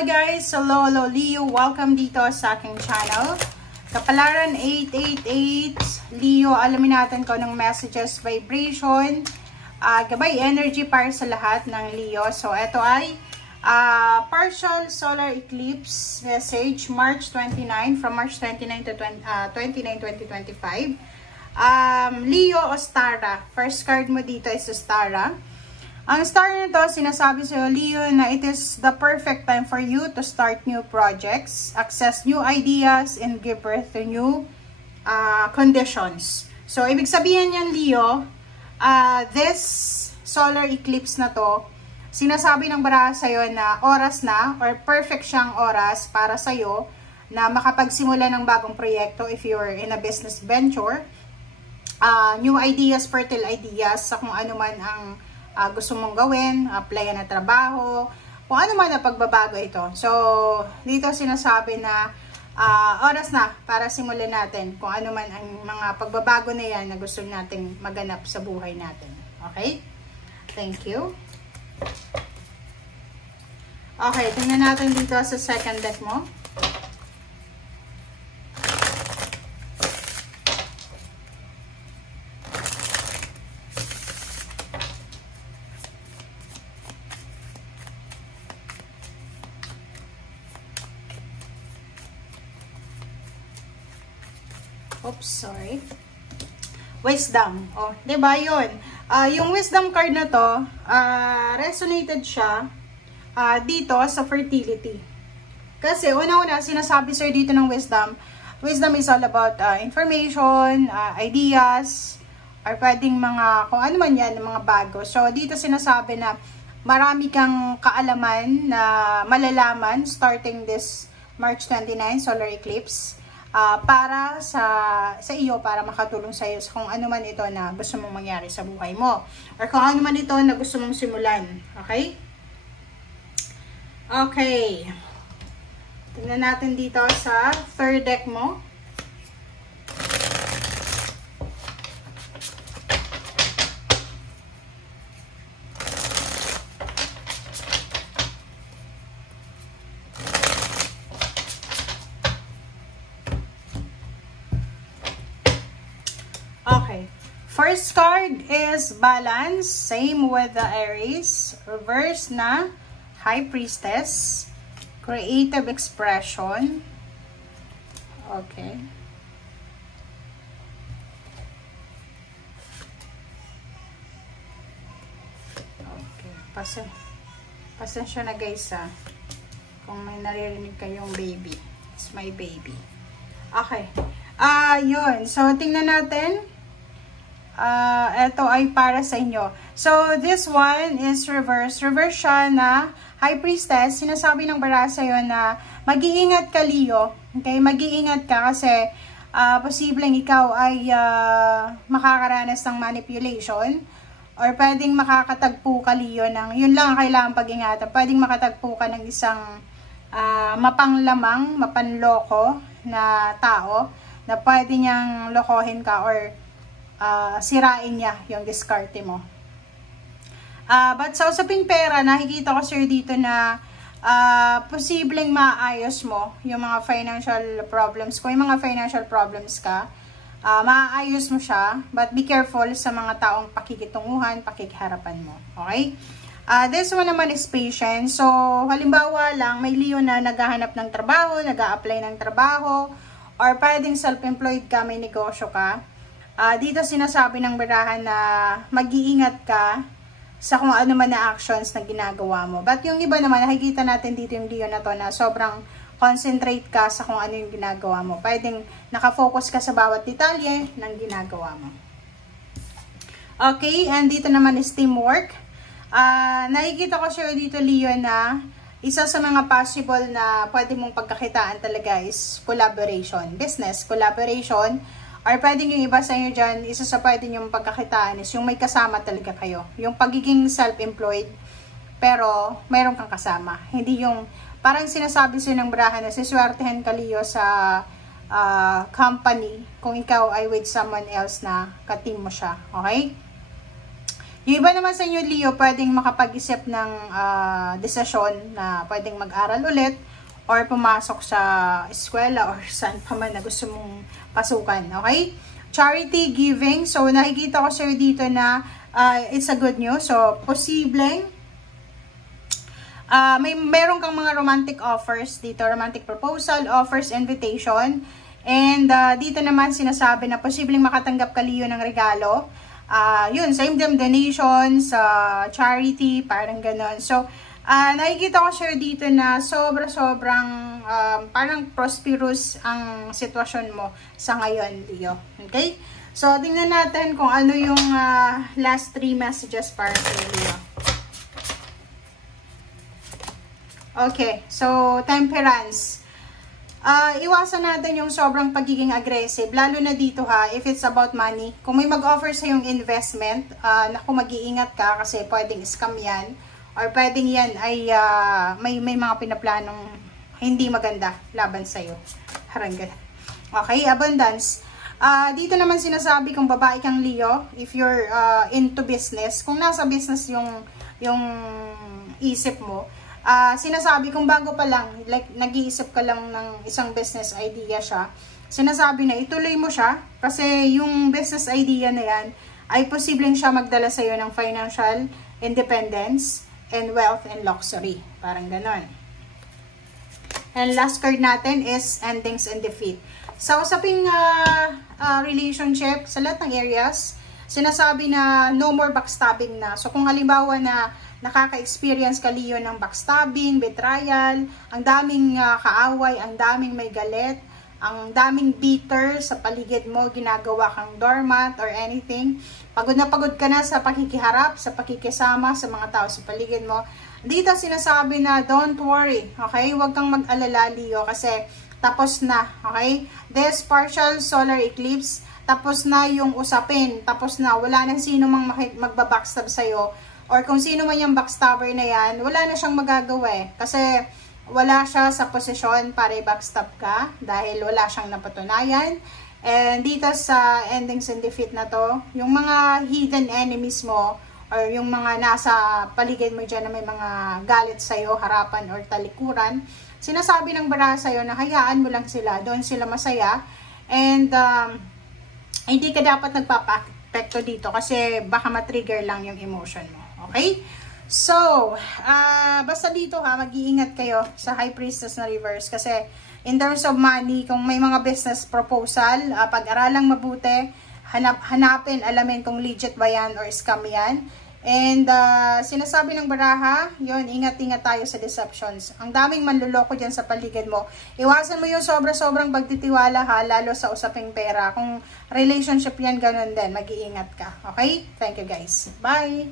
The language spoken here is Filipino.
Hello guys! Hello Leo! Welcome dito sa aking channel. Kapalaran 888. Leo, alamin natin ko ng messages, vibration, gabay energy para sa lahat ng Leo. So, ito ay partial solar eclipse message, March 29, from March 29 to 29, 2025. Leo o Stara. First card mo dito is Stara. Ang star nito, sinasabi sa Leo na it is the perfect time for you to start new projects, access new ideas, and give birth to new conditions. So, ibig sabihin yan, Leo, this solar eclipse na to, sinasabi ng baraha sa'yo na oras na, or perfect siyang oras para sa'yo na makapagsimula ng bagong proyekto if you're in a business venture. New ideas, fertile ideas sa kung ano man ang gusto mong gawin, applyan na trabaho, kung ano man na pagbabago ito. So, dito sinasabi na oras na para simulan natin kung ano man ang mga pagbabago na yan na gusto nating maganap sa buhay natin. Okay? Thank you. Okay, tingnan natin dito sa second deck mo. Oops, sorry. Wisdom. Oh, 'di ba 'yun? Yung wisdom card na 'to, resonated siya dito sa fertility. Kasi una-una sinasabi sir dito ng wisdom. Wisdom is all about information, ideas, or pwedeng mga kung ano man 'yan, mga bago. So dito sinasabi na marami kang kaalaman na malalaman starting this March 29 solar eclipse. Para sa iyo, para makatulong sa iyo sa kung ano man ito na gusto mong mangyari sa buhay mo, or kung ano man ito na gusto mong simulan. Okay? Okay. Tingnan natin dito sa third deck mo. Okay. First card is balance. Same with the Aries. Reverse na High Priestess. Creative expression. Okay. Okay. Pasensya na guys kung may naririnig kayong baby. It's my baby. Okay. Yun. So, tingnan natin. Ito ay para sa inyo. So, this one is reverse. Reverse siya na High Priestess. Sinasabi ng baraha sa'yo na mag-iingat ka, Leo. Okay? Mag-iingat ka kasi posibleng ikaw ay makakaranas ng manipulation or pwedeng makakatagpo ka, Leo, ng yun lang ang kailangan pag-ingatan. Pwedeng makatagpo ka ng isang mapanglamang, mapanloko na tao na pwede niyang lokohin ka or sirain niya yung diskarte mo. But sa usaping pera, nakikita ko sir dito na posibleng maayos mo yung mga financial problems. Kung yung mga financial problems ka, maayos mo siya. But be careful sa mga taong pakikitunguhan, pakikiharapan mo. Okay? This one naman is patience. So, halimbawa lang, may Leo na naghahanap ng trabaho, nag-a-apply ng trabaho, or pwedeng self-employed ka, may negosyo ka. Dito sinasabi ng barahan na mag-iingat ka sa kung ano man na actions na ginagawa mo. But yung iba naman, nakikita natin dito yung Leo na to na sobrang concentrate ka sa kung ano yung ginagawa mo. Pwedeng nakafocus ka sa bawat detalye ng ginagawa mo. Okay, and dito naman is teamwork. Nakikita ko siya dito, Leo, na isa sa mga possible na pwede mong pagkakitaan talaga is collaboration. Business, collaboration. Or pwedeng yung iba sa inyo dyan, isa sa pwede yung pagkakitaan is yung may kasama talaga kayo. Yung pagiging self-employed, pero mayroon kang kasama. Hindi yung, parang sinasabi sa'yo ng barahan na siswertehan ka, Leo, sa company kung ikaw ay with someone else na ka-team mo siya. Okay? Yung iba naman sa inyo, Leo, pwedeng makapag-isip ng desisyon na pwedeng mag-aral ulit or pumasok sa eskwela or saan pa man na gusto mong pasukan. Okay? Charity, giving. So, nakikita ko sa'yo dito na it's a good news. So, posibleng meron kang mga romantic offers dito, romantic proposal, offers, invitation. And dito naman sinasabi na posibleng makatanggap ka, Leo, ng regalo. Yun, same them donations, charity, parang ganon. So, nakikita ko sure dito na sobrang parang prosperous ang sitwasyon mo sa ngayon, Leo. Okay? So, tingnan natin kung ano yung last 3 messages para sa Leo. Okay, so temperance. Iwasan natin yung sobrang pagiging aggressive, lalo na dito ha, if it's about money. Kung may mag-offer sa yung investment, naku, mag-iingat ka kasi pwedeng scam yan, or pwedeng yan ay may mga pinaplanong hindi maganda laban sa'yo. Harang ganun. Okay, abundance. Dito naman sinasabi kung babae kang Leo, if you're into business, kung nasa business yung isip mo, sinasabi kung bago pa lang, like nag-iisip ka lang ng isang business idea siya, sinasabi na ituloy mo siya kasi yung business idea na yan ay posibleng siya magdala sa iyo ng financial independence and wealth and luxury. Parang ganon. And last card natin is endings and defeat. Sa usaping relationship, sa lahat ng areas, sinasabi na no more backstabbing na. So kung halimbawa na nakaka-experience ka, Leo, ng backstabbing, betrayal, ang daming kaaway, ang daming may galit, ang daming bitter sa paligid mo, ginagawa kang doormat or anything. Pagod na pagod ka na sa pakikiharap, sa pakikisama sa mga tao sa paligid mo. Dito sinasabi na don't worry, okay? Huwag kang mag-alala, Leo, kasi tapos na, okay? This partial solar eclipse, tapos na yung usapin, tapos na, wala nang sino mang magbabackstab sa'yo. Or kung sino man yung backstabber na yan, wala na siyang magagawa eh. Kasi wala siya sa posisyon para i-backstab ka dahil wala siyang napatunayan. And dito sa endings and defeat na to, yung mga hidden enemies mo or yung mga nasa paligid mo dyan na may mga galit sa'yo, harapan or talikuran, sinasabi ng baraha sa'yo na hayaan mo lang sila, doon sila masaya. And hindi ka dapat nagpapa-apekto dito kasi baka matrigger lang yung emotion mo. Okay? So, basta dito ha, mag-iingat kayo sa High Priestess na reverse kasi in terms of money, kung may mga business proposal, pag-aralang mabuti, hanapin, alamin kung legit ba yan or scam yan. And sinasabi ng baraha, yun, ingat-ingat tayo sa deceptions. Ang daming manluloko dyan sa paligid mo. Iwasan mo yung sobra-sobrang pagtitiwala ha, lalo sa usaping pera. Kung relationship yan, ganun din, mag-iingat ka. Okay? Thank you guys. Bye!